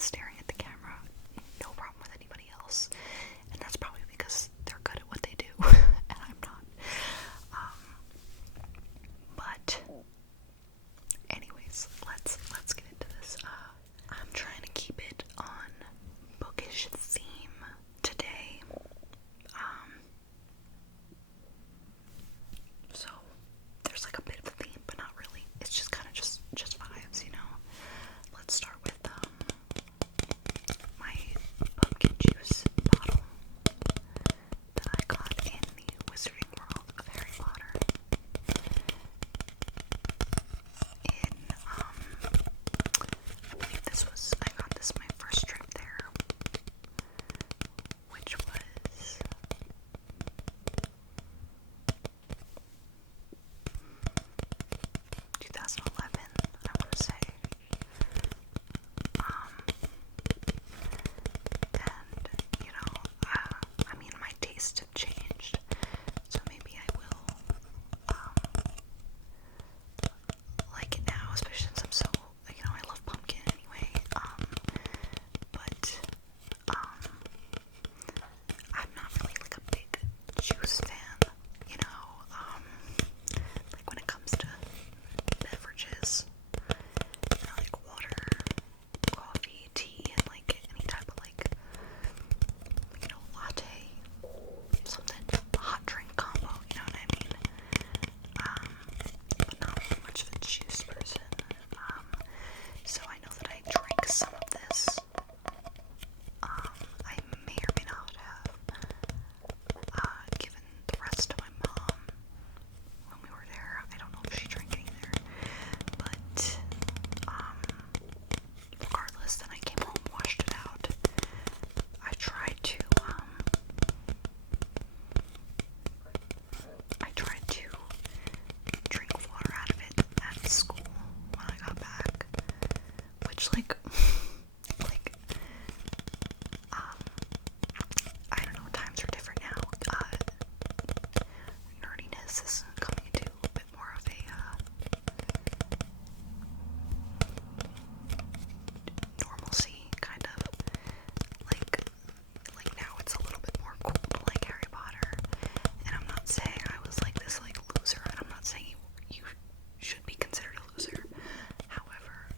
staring at the camera. No problem with anybody else. And that's probably because they're good at what they do, and I'm not. But anyways, let's get into this. I'm trying to keep it on bookish theme today. So there's like a bit of a theme, but not really. It's just kind of just vibes, you know. Let's start with my pumpkin juice bottle that I got in the Wizarding World of Harry Potter. I believe I got this my first trip there, which was 2011, I want to say. And, you know, I mean, my tastes have changed, so maybe I will, like it now, especially since I'm so, you know, I love pumpkin anyway, but, I'm not really, like, a big juice fan, you know, like, when it comes to beverages, you know, like water, coffee, tea, and, like, any type of, like, you know, latte, something, hot drink combo, you know what I mean? But not really much of a juice person. So I know that I drank some of this. I may or may not have given the rest to my mom when we were there. I don't know if she drank any there. But regardless, then I came home, washed it out. I tried to drink water out of it at school when I got back, which like I don't know, times are different now. Nerdiness is coming into a bit more of a normalcy, kind of. Like now it's a little bit more cool to like Harry Potter. And I'm not saying I was like this like loser, and I'm not saying you should be considered a loser. However,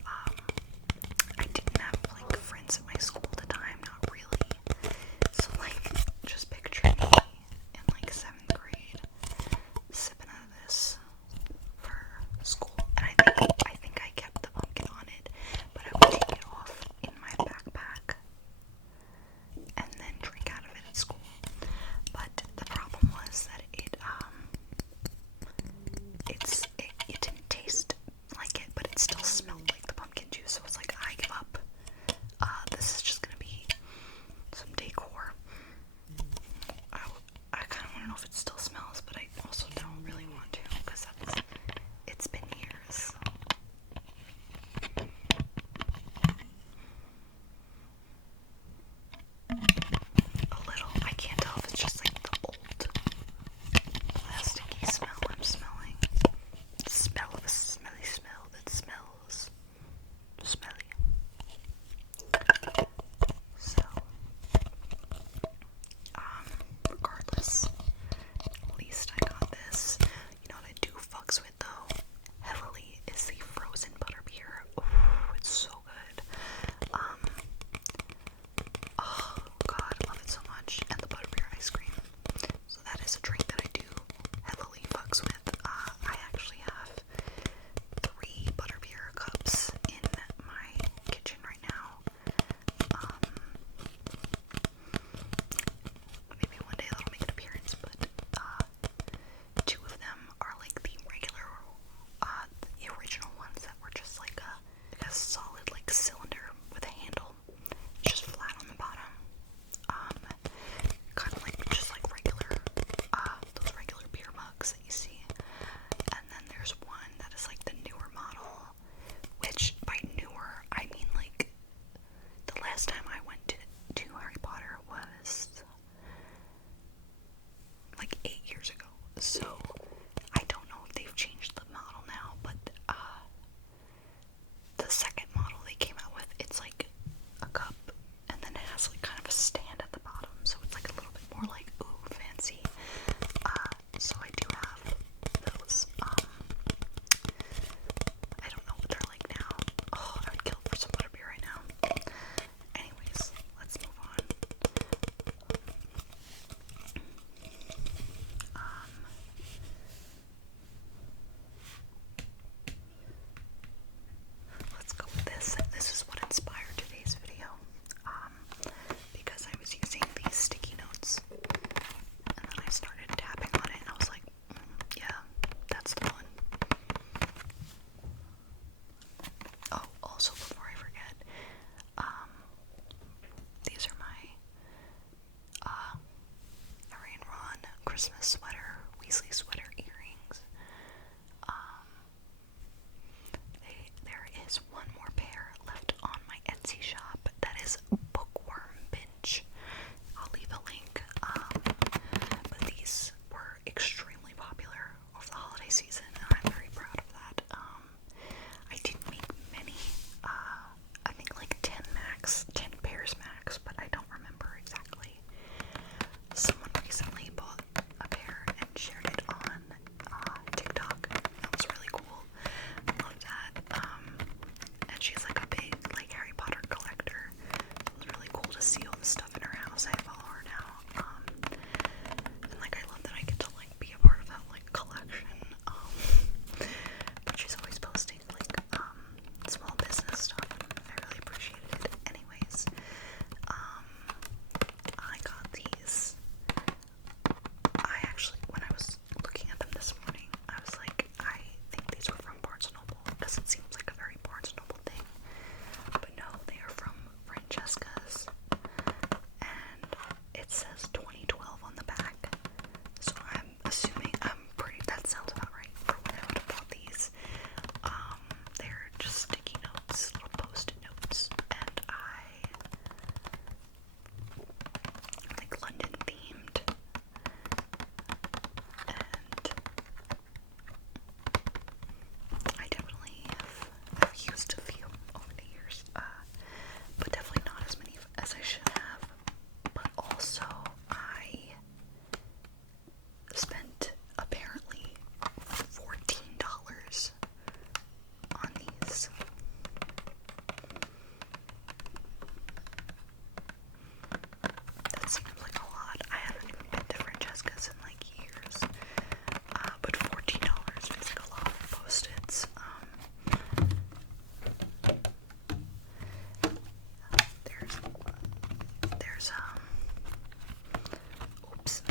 these.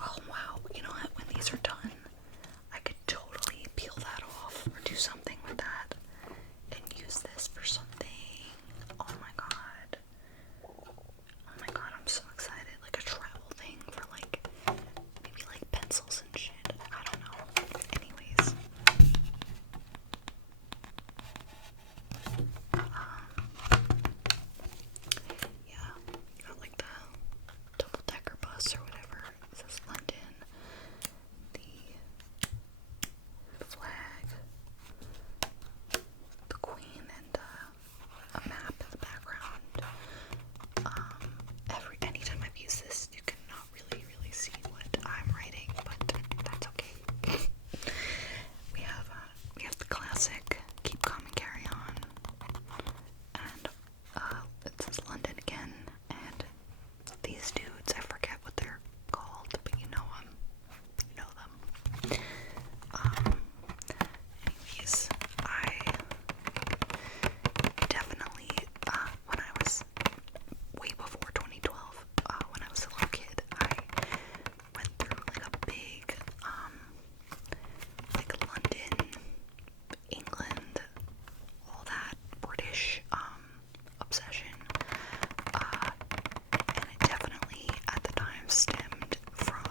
Oh wow, you know what? When these are done, I could totally peel that off or do something with that and use this for something. Oh my god. Oh my god, I'm so excited. Like a travel thing for like, maybe like pencils and shit. I don't know. Anyways. Yeah, got like the double-decker bus or whatever. It says London. The flag, the Queen, and a map in the background. Anytime I've used this, you cannot really see what I'm writing, but that's okay. we have the classic "Keep Calm and Carry On," and it says London again, and these dudes, I forget what they're called, but you know them. You know them. Anyways, I definitely, when I was way before 2012, when I was a little kid, I went through like a big, like London, England, all that British, obsession, and it definitely at the time stemmed from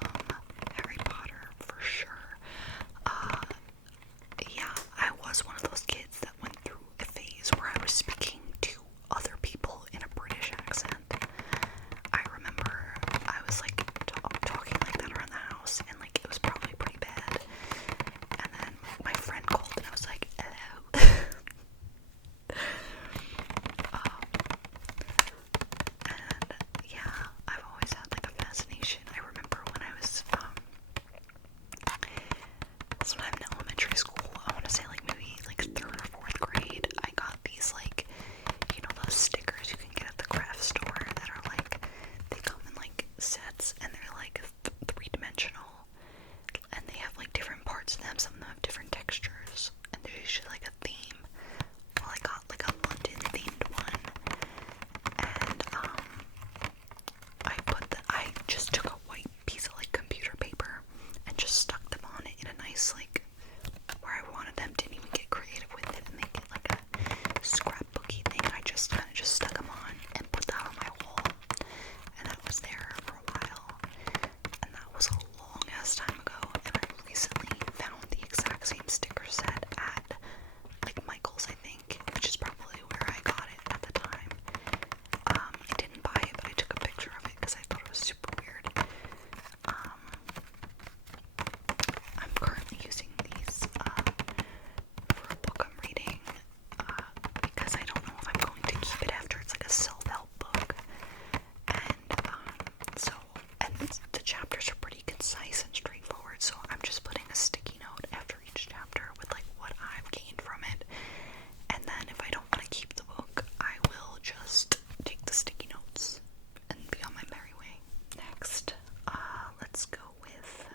Harry Potter for sure. Yeah, I was one of those kids that went through a phase where I was speaking to other people in a British accent. I remember I was like talking like that around the house, and like it was probably pretty bad. And then my friend called, and I was like, "Hello." And yeah, I've always had like a fascination. I remember when I was sometime in elementary school, I want to say like maybe like 3rd or 4th grade, I got these like, you know, those stickers you can get at the craft store that are like, they come in like sets, and they're like three-dimensional, and they have like different parts to them. Some of them have different textures, and there's usually like a theme. Well, I got like a London themed one, and I just took a white piece of like computer paper and just stuck them on it in a nice like, where I wanted them, didn't even get creative with it and make it like a scrapbooky thing. I just kind of just stuck them on and put that on my wall, and that was there for a while, and that was a long ass time ago. And I recently found the exact same sticker set at like Michael's, I think, which is probably where I got it at the time. I didn't buy it, but I took a picture of it because I thought it was super weird. I'm currently using these for a book I'm reading, because I don't know if I'm going to keep it after it's like a self-help book. And the chapters are pretty concise and straightforward, so I'm just putting a sticky note after each chapter with like what I've gained from it. And then if I don't want to keep the book, I will just take the sticky notes and be on my merry way. Next, let's go with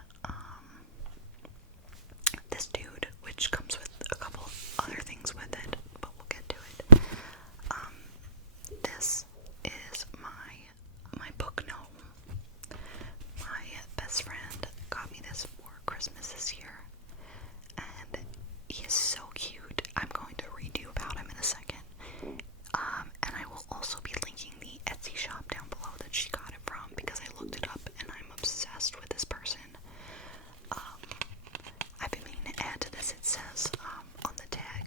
this dude, which comes with a couple other things with it, but we'll get to it. This is my book Gnome. My best friend got me this for Christmas this year, and he is so cute. I'm going to read you about him in a second. And I will also be linking the Etsy shop down below that she got it from, because I looked it up and I'm obsessed with this person. I've been meaning to add to this. It says on the tag,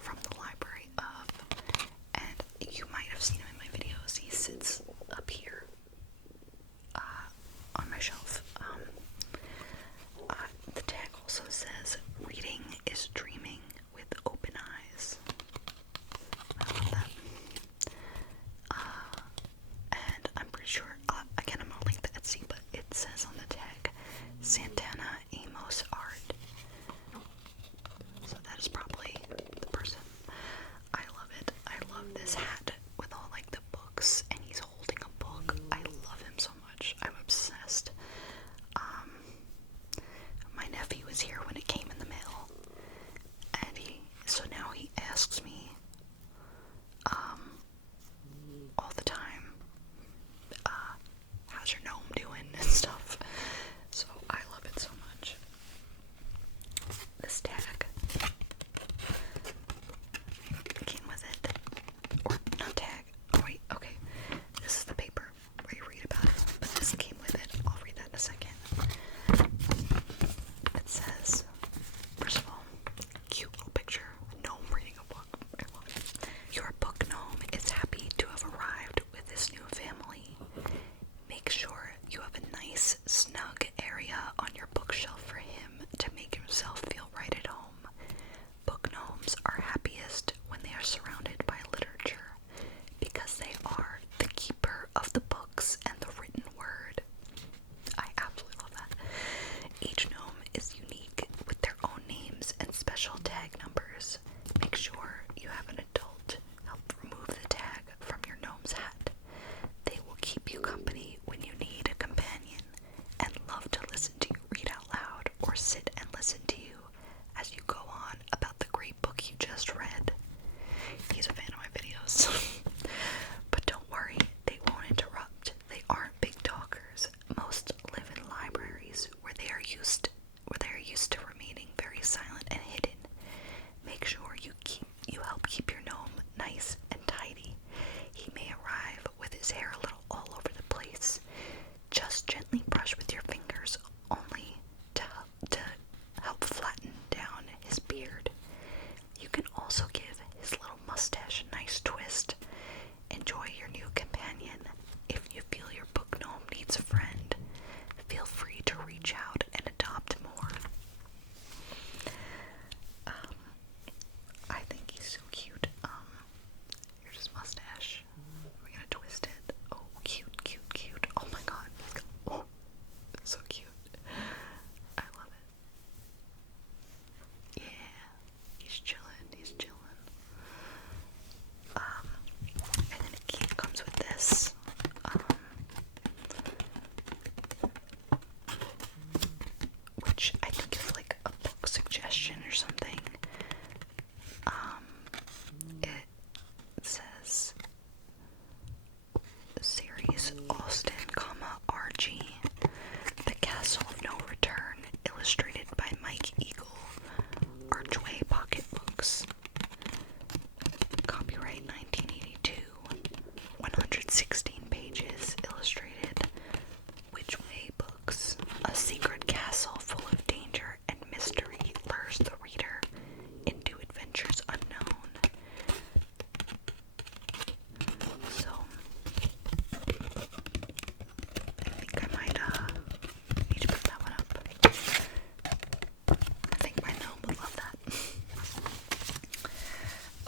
from the library of, and you might have seen him in my videos. He sits up here on my shelf. The tag also says, "Reading is dreaming with open eyes." I love that. And I'm pretty sure, again, I'm gonna link the Etsy, but it says on the tag, Santana Amos Art. So that is probably the person. I love it. I love this hat with all like the books, and he's holding a book. I love him so much. I'm obsessed. My nephew was here when it came in the mail, and so now he asks me all the time, how's your gnome doing and stuff. It's 16 pages, illustrated. Which way books? A secret castle full of danger and mystery lures the reader into adventures unknown. So, I think I might, need to put that one up. I think my gnome would love that.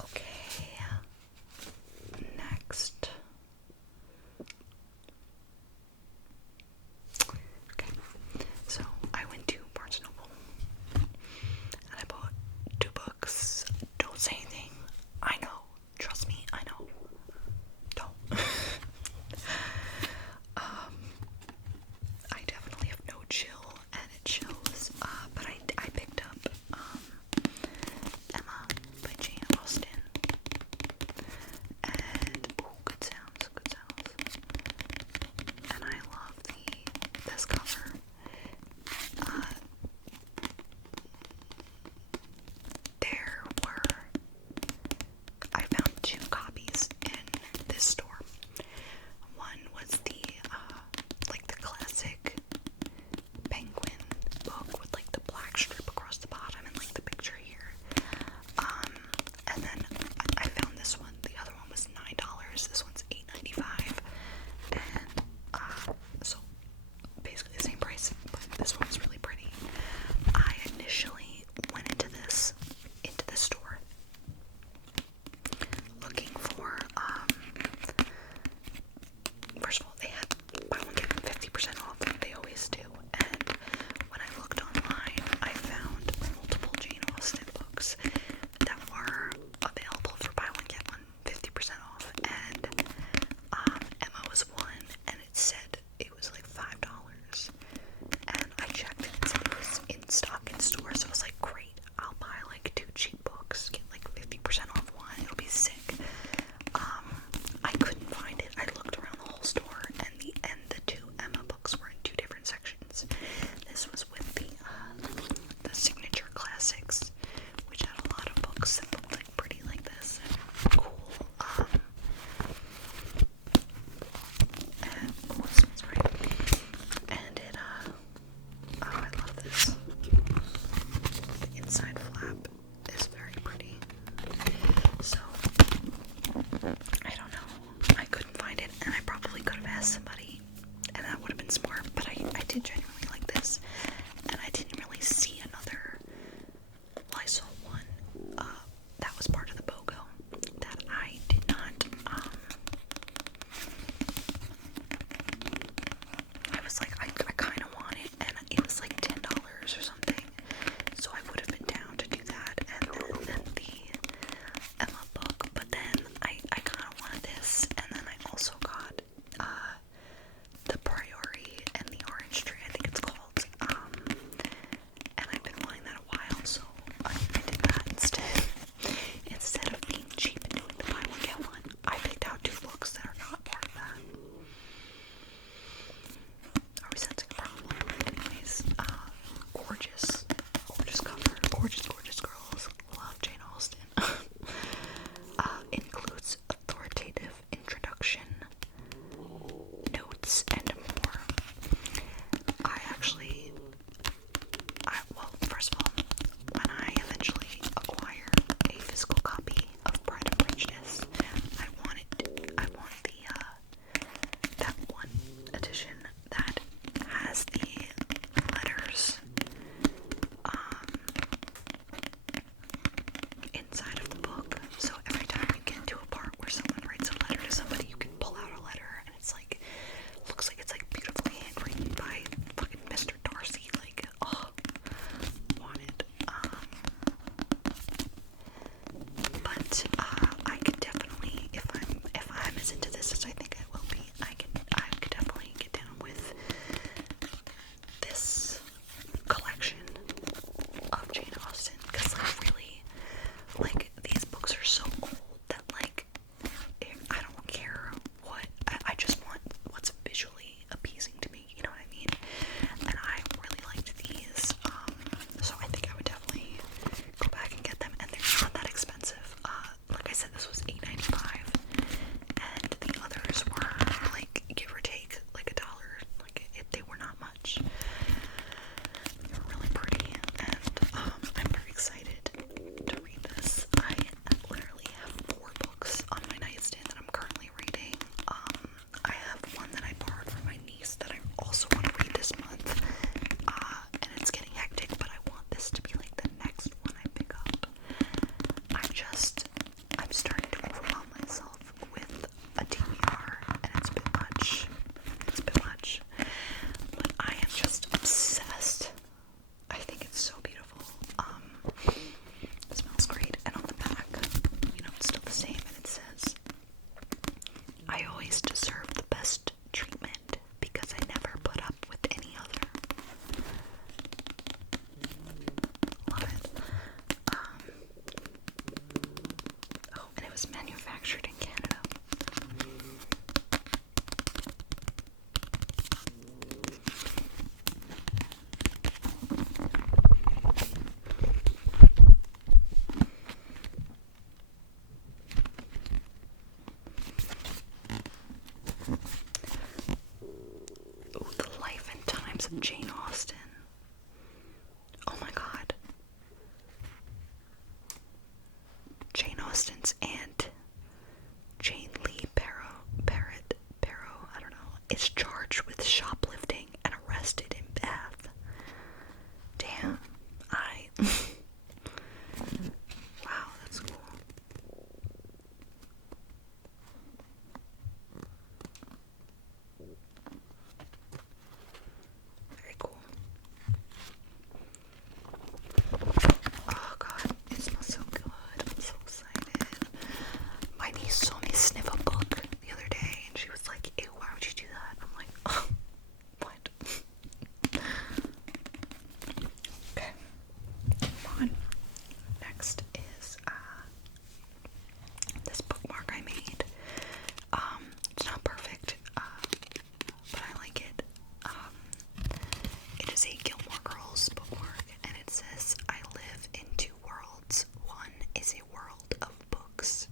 Okay. Next. Ooh, The Life and Times of Jane Austen. Oh my god. Jane Austen's aunt, Jane Lee Barrow, I don't know, is charged with shoplifting and arrested in Bath. Damn. Wow, that's cool. Very cool. Oh god, it smells so good. I'm so excited. My niece saw me sniff a book the other day and she was like, ew, why would you do that? I'm like, oh, what? Okay, move on. Next is this bookmark I made. It's not perfect, but I like it. It is a Gilmore Girls bookmark, and it says, I live in two worlds. One is a world of books,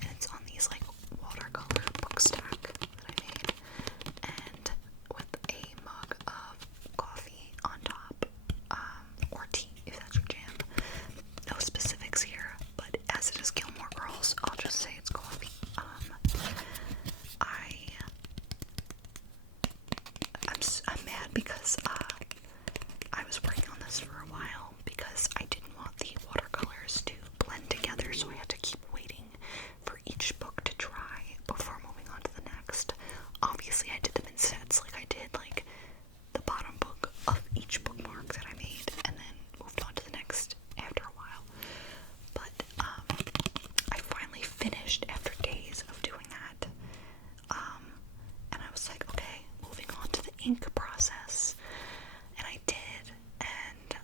and it's on these like watercolor book stack that I made, and with a mug of coffee on top, or tea if that's your jam. No specifics here, but as it is Gilmore Girls, I'll just say it's coffee. I'm mad because I was working on this for a while because I didn't want the watercolors to blend together, so I had to keep waiting for each book to dry before moving on to the next. Obviously, I did them in sets, like I did like the bottom book of each bookmark that I made, and then moved on to the next after a while. But I finally finished after days of doing that. And I was like, okay, moving on to the ink process. And I did. And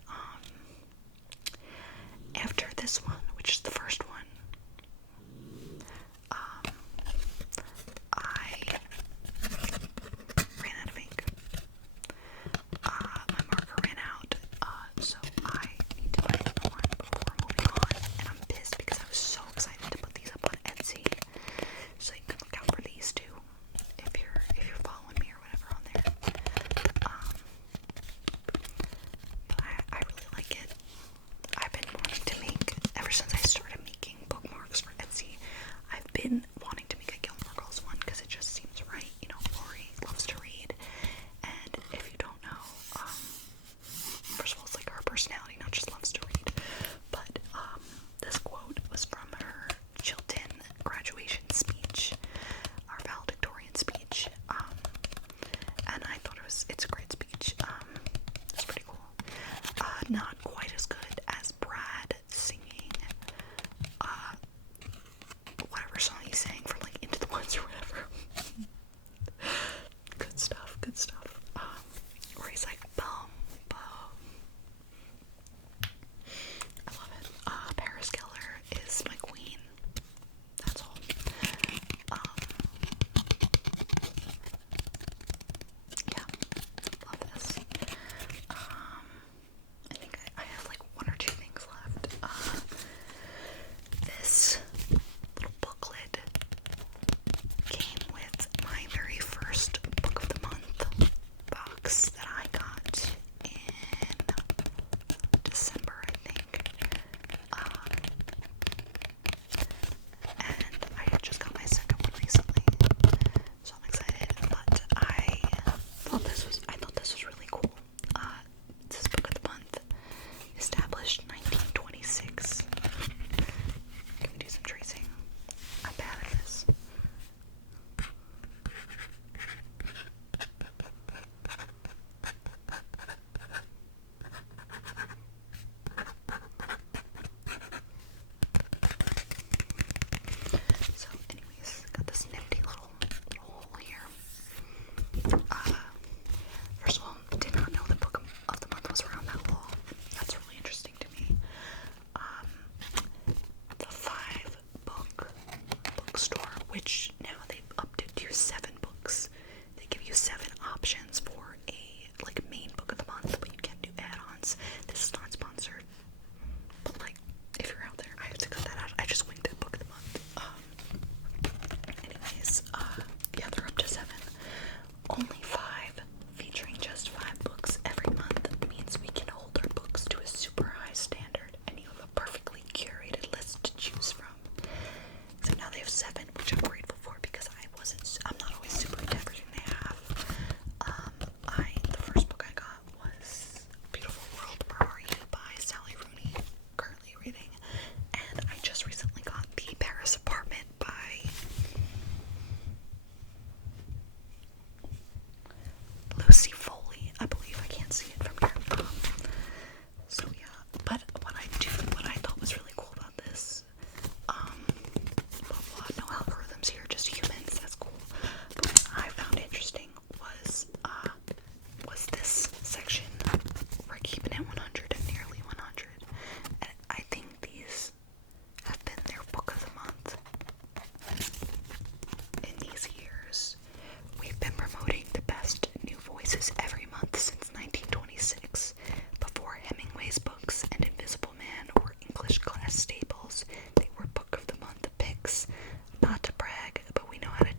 after this one, which is the first one, I ran out of ink. My marker ran out, so I need to buy another one before moving on. And I'm pissed because I was so excited to put these up on Etsy, so you can look out for these too if you're following me or whatever on there. But I really like it. I've been wanting to make, ever since I started making bookmarks for Etsy, I've been wanting to make a Gilmore Girls one because it just seems right. You know, Lori loves to read, and if you don't know, first of all, it's like her personality, not just loves to read, but this quote was from her Chilton graduation speech, our valedictorian speech, and I thought it's a great speech. It's pretty cool. Not quite as good as Brad singing whatever song he sang for like Into the Woods or whatever. Good stuff, good stuff. Where he's like, boom, boom. I love it. Paris Keller is my queen. That's all. Yeah, love this. I think I have like one or two things left. This little booklet came with my very first book of the month box that I got in December, I think. And I had just got my second one recently, so I'm excited. But I thought this was really cool. It says book of the month, established 1926. Can we do some tracing? I'm bad at this. So anyways, got this nifty little hole here. First of all, did not know the book of the month was around that long. That's really interesting to me. The 5-bookstore, which now they've upped it to 7 books. They give you 7 options for a like main book of the month, but you can do add-ons. This is not sponsored, but like if you're out there, I have to cut that out. I just winged it book of the month. Anyways, yeah, they're up to 7.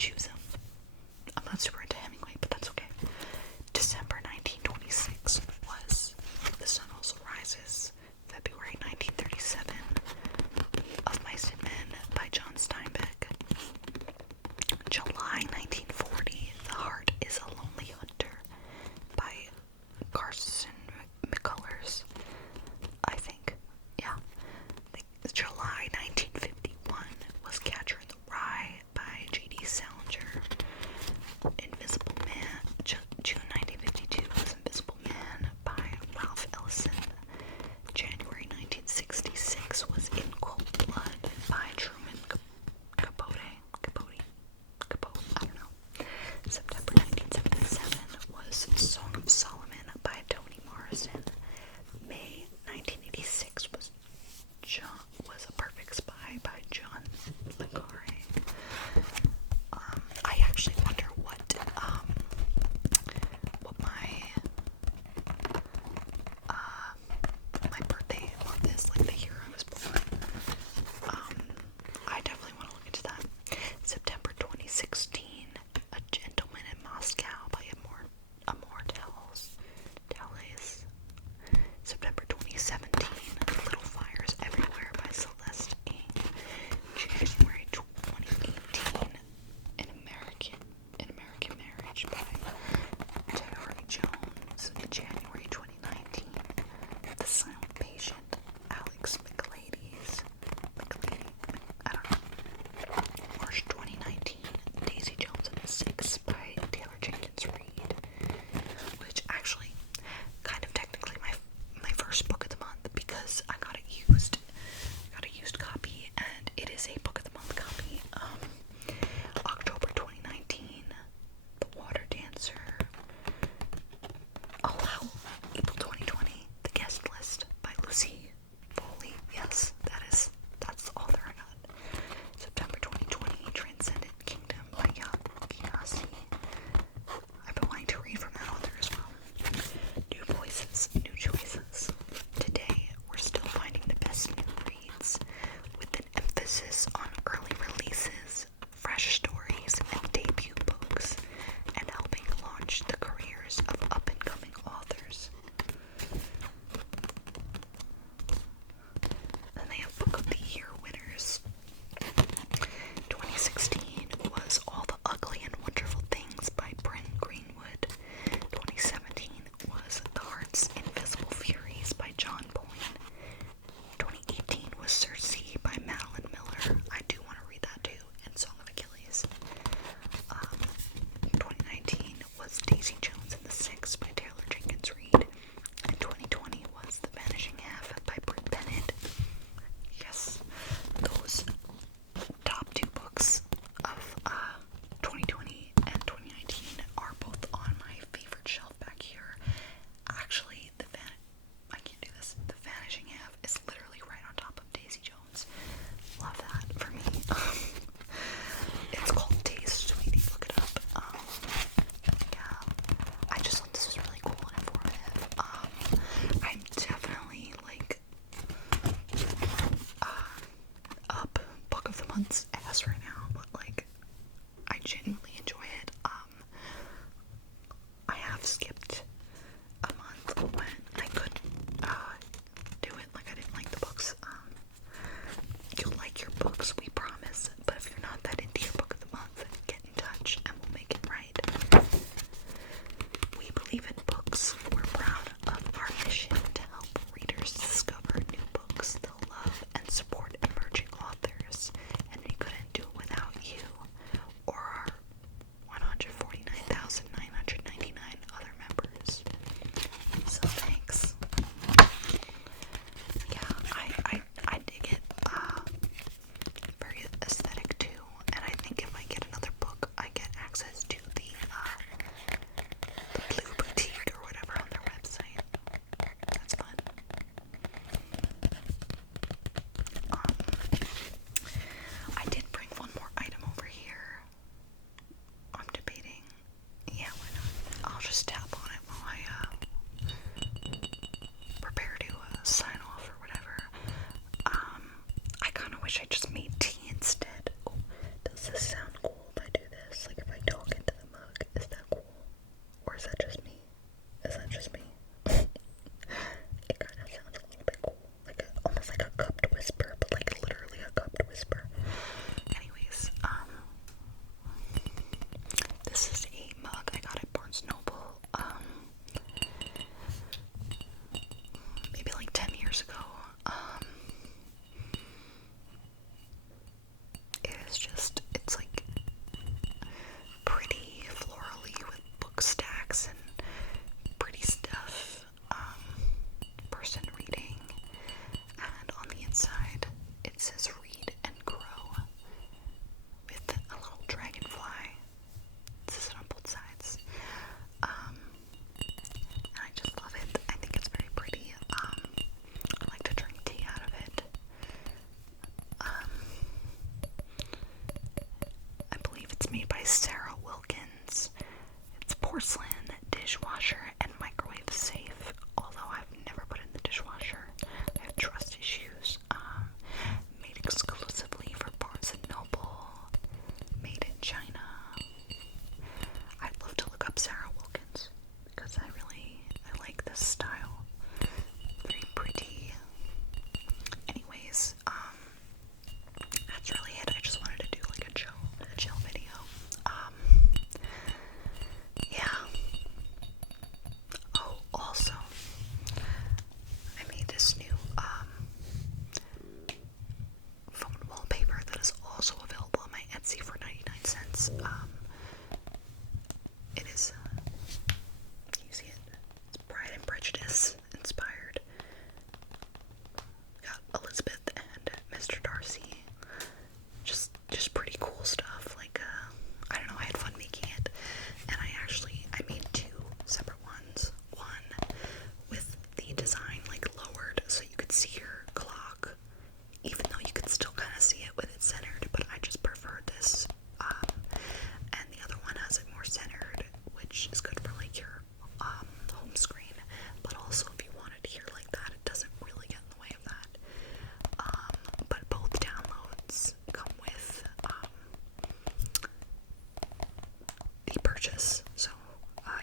choose him. I'm not super into Hemingway, but that's okay. December 1926 was The Sun Also Rises. February 1937, Of Mice and Men by John Steinbeck. July 1940, The Heart is a Lonely Hunter by Carson McCullers, I think. Yeah. July 1951 was Catcher in the Rye by J.D. Salinger. is made by Sarah Wilkins. It's porcelain, dishwasher, and microwave safe. Although I've never put it in the dishwasher. I have trust issues. Made exclusively for Barnes & Noble. Made in China. I'd love to look up Sarah Wilkins because I like this style. Very pretty. Anyways, that's really it. I just wanted to do like a chill video. Yeah. Oh, also, I made this new phone wallpaper that is also available on my Etsy for 99 cents. It is, can you see it? It's Pride and Prejudice inspired. Got Elizabeth and Mr. Darcy. Just pretty cool stuff. Like, I don't know, I had fun making it. And I made two separate ones. One with the design like lowered so you could see your clock, even though you could still kind of see it with it centered, but I just prefer this. And the other one has it more centered, which is good for like your home screen, but also if you want it here like that, it doesn't really get in the way of that. But both downloads come with the purchase, so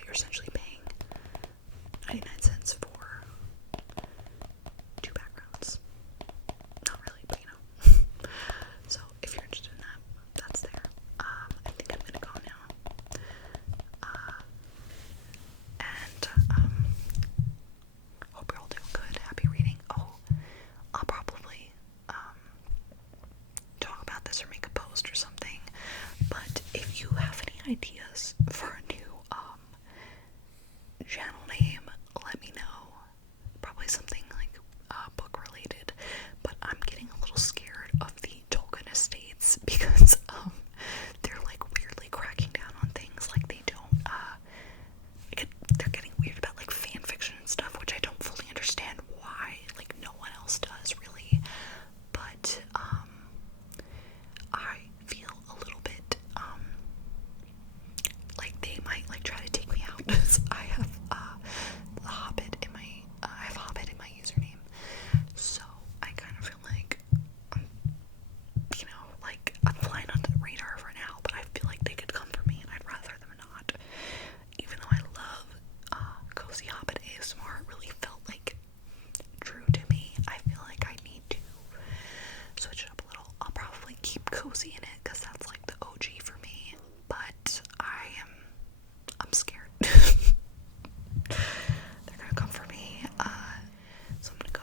you're essentially paying 99 cents for two backgrounds. Not really, but you know. So if you're interested in that, that's there. I think I'm gonna go now. And hope you're all doing good. Happy reading. Oh, I'll probably talk about this or make a post or something. But if you have any ideas for a new channel name, let me know. Probably something like book related. But I'm getting a little scared of the Tolkien estates because they're like weirdly cracking down on things. Like they don't they're getting weird about like fan fiction and stuff, which I don't fully understand why. Like no one else does really. But I feel a little bit like they might like try to take me out. I have Hobbit in my username, so I kind of feel like like I'm flying under the radar for now, but I feel like they could come for me and I'd rather them not. Even though I love Cozy Hobbit ASMR, it really felt like true to me. I feel like I need to switch it up a little. I'll probably keep Cozy in it because that's like the OG for me, but I'm scared. They're gonna come for me, so I'm gonna go,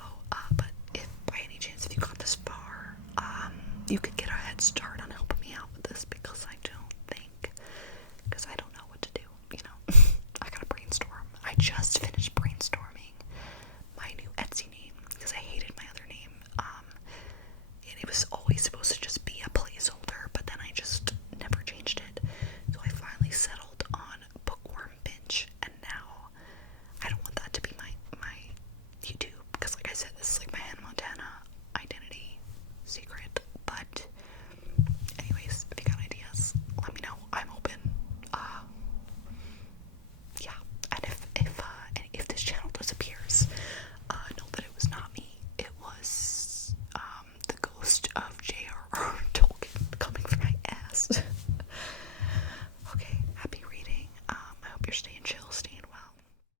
but if by any chance, if you got this far, you could get a head start on helping me out with this, because I don't know what to do, I gotta brainstorm. I just finished brainstorming my new Etsy name, because I hated my other name, and it was always supposed to just be a placeholder, but then I just never changed it, so I finally settled on Bookworm Binge, and now I don't want that to be my YouTube, because like I said, this is like my Hannah Montana identity secret. But anyways, if you got ideas, let me know. I'm open. Yeah, and if this channel disappears, know that it was not me. It was the ghost of J.R.R. Tolkien coming for my ass. Okay, happy reading. I hope you're staying chill, staying